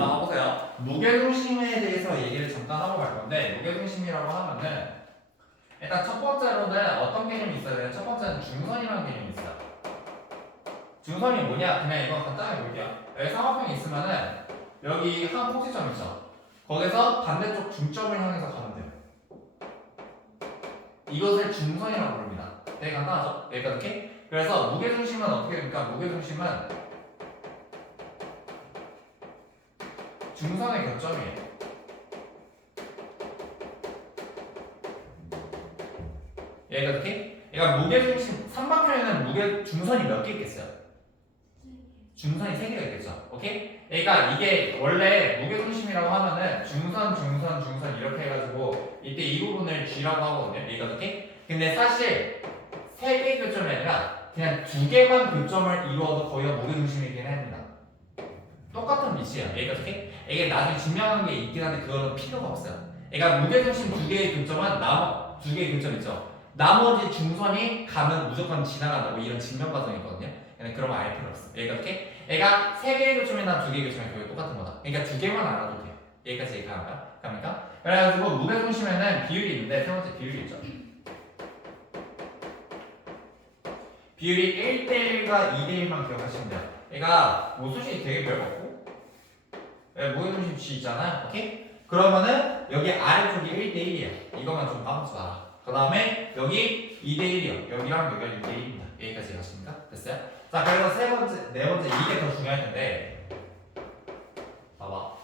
자, 보세요. 무게중심에 대해서 얘기를 잠깐 하고 갈 건데, 무게중심이라고 하면은, 일단 첫 번째로는 어떤 개념이 있어야 돼요? 첫 번째는 중선이라는 개념이 있어요. 중선이 뭐냐? 그냥 이거 간단하게 볼게요. 여기 삼각형이 있으면은, 여기 한 꼭지점 있죠? 거기서 반대쪽 중점을 향해서 가면 돼요. 이것을 중선이라고 부릅니다. 되게 간단하죠? 여기까지 이렇게? 그래서 무게중심은 어떻게 됩니까? 무게중심은 중선의 교점이에요. 얘가 이렇게? 얘가 무게중심, 삼각형에는 무게 중선이 몇 개 있겠어요? 중선이 세 개가 있겠죠. 오케이? 그러니까 이게 원래 무게중심이라고 하면은 중선, 중선, 중선 이렇게 해가지고 이때 이 부분을 G라고 하거든요. 얘가 이렇게? 근데 사실 세 개의 교점이 아니라 그냥 두 개만 교점을 이루어도 거기가 무게중심이긴 합니다. 똑같은 위치예요. 얘가 이렇게? 이게 나중에 증명한 게 있긴 한데 그거는 필요가 없어요. 그러니까 무게중심 두 개의 교점은 나머 두 개의 교점 있죠. 나머지 중선이 가면 무조건 지나간다고 이런 증명 과정이 있거든요. 근데 그런 거알 필요 없어. 얘가 이렇게 얘가 세 개의 교점이나 두 개의 교점이 거의 똑같은 거다. 그러니까 두 개만 알아도 돼요. 여기까지 얘기하는가? 갑니까? 그래가지고 무게중심에는 비율이 있는데 세 번째 비율이 있죠. 비율이 1대1과 2대1만 기억하시면 돼요. 그러니까 뭐 솔직히 되게 별거 무게중심 G 있잖아요. 오케이? 그러면은 여기 아래 쪽이 1대1이에요. 이것만 좀 까먹지 마라. 그 다음에 여기 2대1이요. 여기랑 여기가 2대1입니다. 여기까지 가십니까? 됐어요? 자, 그래서 세 번째, 네 번째 이게 더 중요할 텐데 봐봐.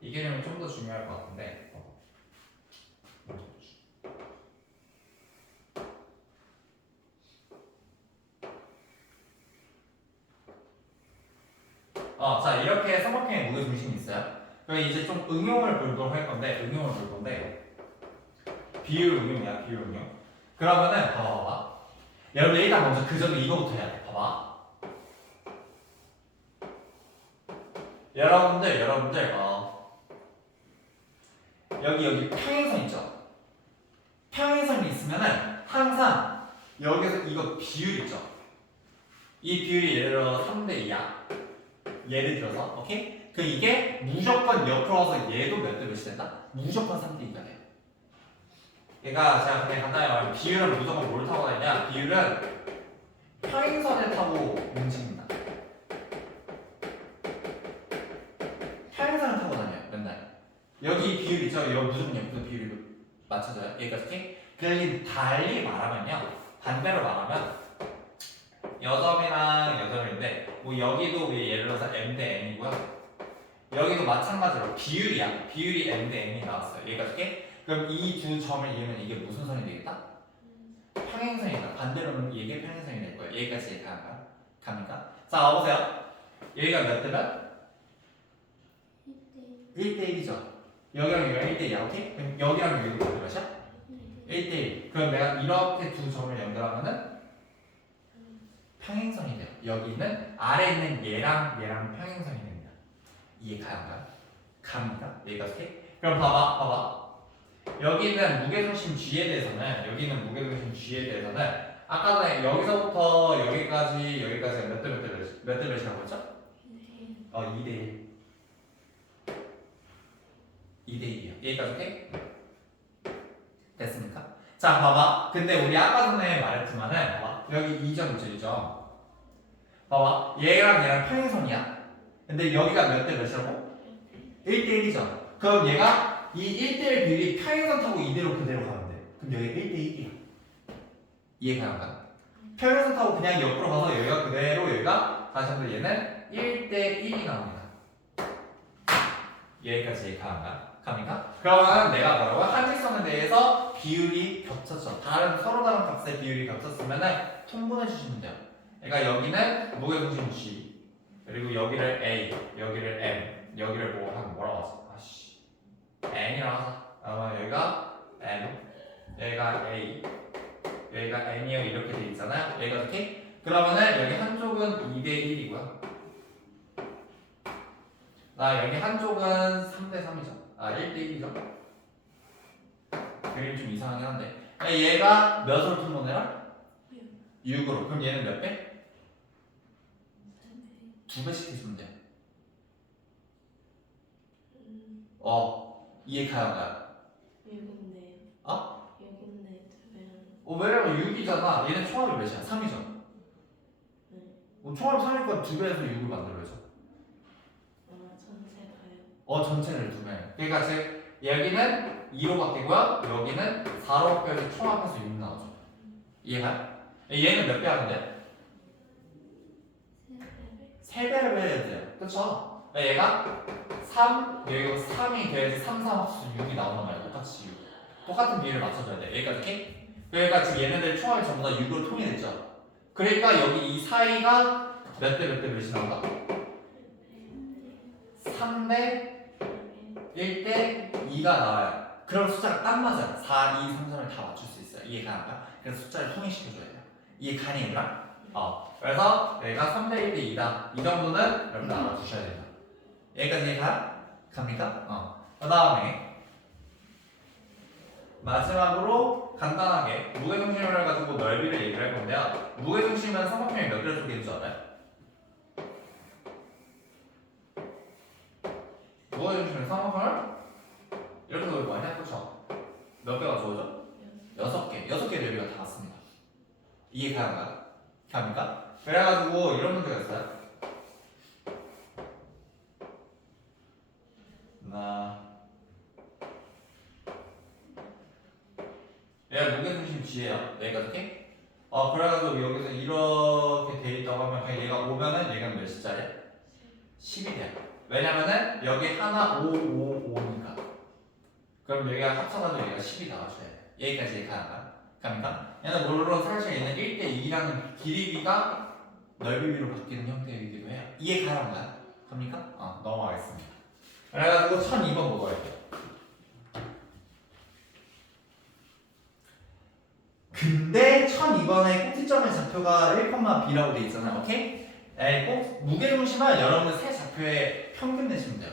이 개념이 좀 더 중요할 것 같은데 어, 자 이렇게 삼각형의 무게 중심이 있어요. 그럼 이제 좀 응용을 보도록 할 건데 응용을 볼 건데 비율 응용이야 비율 응용. 그러면은 봐봐 봐봐. 여러분 일단 먼저 그 전에 이거부터 해야 돼. 봐봐. 여러분들 여러분들 어 여기 여기 평행선 있죠. 평행선이 있으면은 항상 여기서 이거 비율 있죠. 이 비율이 예를 들어 3대 2야. 예를 들어서 오케이? 그 이게 무조건 옆으로 와서 얘도 몇 대 몇이 된다? 무조건 3대 2가 돼요. 그러니까 제가 그냥 간단히 말하면 비율은 무조건 뭘 타고 다니냐? 비율은 평행선을 타고 움직입니다. 평행선을 타고 다녀요, 맨날. 여기 비율 있죠? 여기 무조건 옆에서 비율을 맞춰줘요. 여기까지 오케이? 그러니 달리 말하면요. 반대로 말하면 여점이랑 여점인데 뭐 여기도 예를 들어서 m 대 n이고요. 여기도 마찬가지로 비율이야. 비율이 m 대 n이 나왔어요. 여기가 이렇게 그럼 이 두 점을 이으면 이게 무슨 선이 되겠다? 평행선이다. 반대로는 이게 평행선이 될 거예요. 여기까지 얘기하는가? 갑니까? 자, 와보세요. 여기가 몇 대면? 1대 1이죠. 여기랑 여기가 1대 2야. 오케이? 그럼 여기랑 여기도 몇 몇이야? 1대 1. 그럼 내가 이렇게 두 점을 평행선이 돼요. 여기는 아래 있는 얘랑 얘랑 평행선이 됩니다. 안 가요? 여기가 어떻게? 그럼 봐봐, 봐봐. 여기 있는 무게중심 G에 대해서는 여기 있는 무게중심 G에 대해서는 아까 전에 여기서부터 여기까지 여기까지 몇 대 몇 대 몇, 몇대 몇이라고 했죠? 어, 2대 1. 2대 1이요. 여기까지 오케이? 됐습니까? 자, 봐봐. 근데 우리 아까 전에 말했지만은. 여기 2점 있죠, 2점. 봐봐. 얘랑 얘랑 평행선이야. 근데 여기가 몇 대 몇이라고? 1대 1이죠. 그럼 얘가 이 1대1 비율이 평행선 타고 이대로 그대로 가면 돼. 그럼 여기가 1대 1이야. 이해가 안 가? 평행선 타고 그냥 옆으로 가서 여기가 그대로 여기가 다시 한번 얘는 1대 1이 나옵니다. 여기까지 이해가 안 가? 갑니까? 그러면 내가 뭐라고? 한 직선에 대해서 비율이 겹쳤죠. 다른 서로 다른 값의 비율이 겹쳤으면은 통분해 주시면 돼요. 그러니까 여기는 무게중심 G 그리고 여기를 A, 여기를 M, 여기를 뭐 하면 뭐라고 하지? 아씨 N이라고 하자. 그러면 여기가 M, 여기가 A, 여기가 N이요 이렇게 돼 있잖아요. 여기가 이렇게 그러면은 여기 한쪽은 2대 1이고요. 나 여기 한쪽은 3대 3이죠. 아 1대 1이죠. 그림 좀 이상하긴 한데 그러니까 얘가 몇으로 통분해라? 6으로. 그럼 얘는 몇 배? 두 배씩 해주면. 음, 어, 이해 가요? 여긴데요. 어? 여긴데 두 배는 어, 왜냐면 6이잖아. 얘는 총합이 몇이야? 3이죠. 네. 어, 총합 3이니까 두 배에서 6을 만들어야죠. 아 전체가요. 어, 전체를 두 배. 그러니까 즉 여기는 2로 바뀌고요. 여기는 4로 바뀌어서 총합해서 6 나오죠. 이해가? 얘는 몇 배 하는데? 세 3배를 배를 해야 돼요. 그러니까 얘가 3, 여기가 3이 돼야지 3, 3 합쳐서 6이 나오는 거야. 똑같이 6. 똑같은 비율을 맞춰줘야 돼. 여기까지 오케이? 그러니까 지금 얘네들 총합이 전부 다 6으로 통일했죠. 그러니까 여기 이 사이가 몇 대 몇 대 몇이 나온다? 3대 1대 2가 나와요. 그럼 숫자가 딱 맞아요. 4, 2, 3, 3을 다 맞출 수 있어요. 이해가 안 가? 그래서 숫자를 통일시켜줘야 돼요. 이해 가니 얘들아? 어. 그래서 얘가 3대 1대 2다. 이 정도는 여러분들 알아두셔야 된다. 여기까지 이해가? 갑니까? 어. 그 다음에 마지막으로 간단하게 무게중심을 가지고 넓이를 얘기를 할 건데요. 무게중심은 삼각형이 몇 개를 쪼개는 줄 알아요? 무게중심은 삼각형을 이렇게 넓이 많이 했죠? 몇 개가 주어져? 여섯 개, 여섯 개 넓이가 다 왔습니다. 이해가 안 가? 갑니까? 그래가지고 이런 문제가 있어요. 나 얘가 무게 중심 G예요. 여기가 이렇게. 어 그래가지고 여기서 이렇게 돼 있다고 하면 얘가 오면은 얘가 몇 시짜리야? 10이 돼요. 왜냐면은 여기 하나 5, 5, 5니까. 그럼 여기가 합쳐가지고 얘가 10이 나와줘야 돼. 여기까지 가는가? 갑니까? 얘는 물론 사실 얘는 1대 2라는 길이비가 넓이비로 바뀌는 형태이기도 해요. 이해 가는가요? 갑니까? 어, 넘어가겠습니다. 그래가지고 1002번 먹어야 돼요. 근데 1002번의 꼭지점의 좌표가 1,b라고 돼 있잖아요. 오케이? 에, 꼭 무게중심은 여러분들 세 좌표의 평균 내시면 돼요.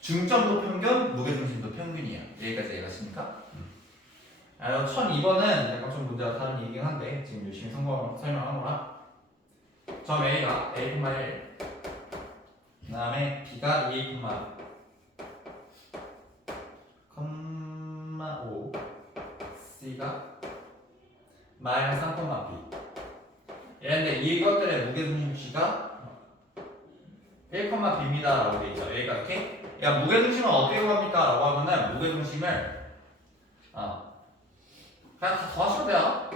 중점도 평균, 무게중심도 평균이에요. 여기까지 이해가십니까? 아, 1002번은 약간 좀 문제가 다른 얘기긴 한데 지금 열심히 성공 설명한 거라. 점 A가 A,1 그 다음에 B가 2, 5 C가 마이너스 3, B. 이랬는데 이 것들의 무게중심치가 1,b입니다 라고 돼 있죠. 여기가 이렇게? 야 무게중심은 어떻게 구합니까? 라고 하면은 무게중심을 어, 그냥 다 더하시면 돼요.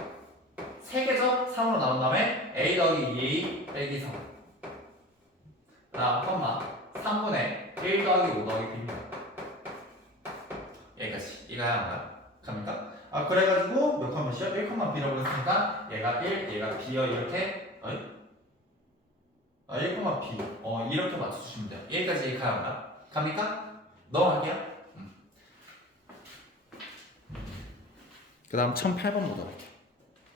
세 개죠? 3으로 나온 다음에 a 더하기 2a 빼기 3. 다음 컴마 3분의 1 더하기 5 더하기 b입니다. 여기까지 이거 하나인가요? 갑니까? 아 그래가지고 몇 컴마시요? 1 컴마 b라고 했으니까 얘가 1, 얘가 b요 이렇게 어이? 아1 컴마 b 어 이렇게 맞춰주시면 돼요. 여기까지 이거 하나인가? 갑니까? 넘어갈게요. 그 다음 1008번 보도록.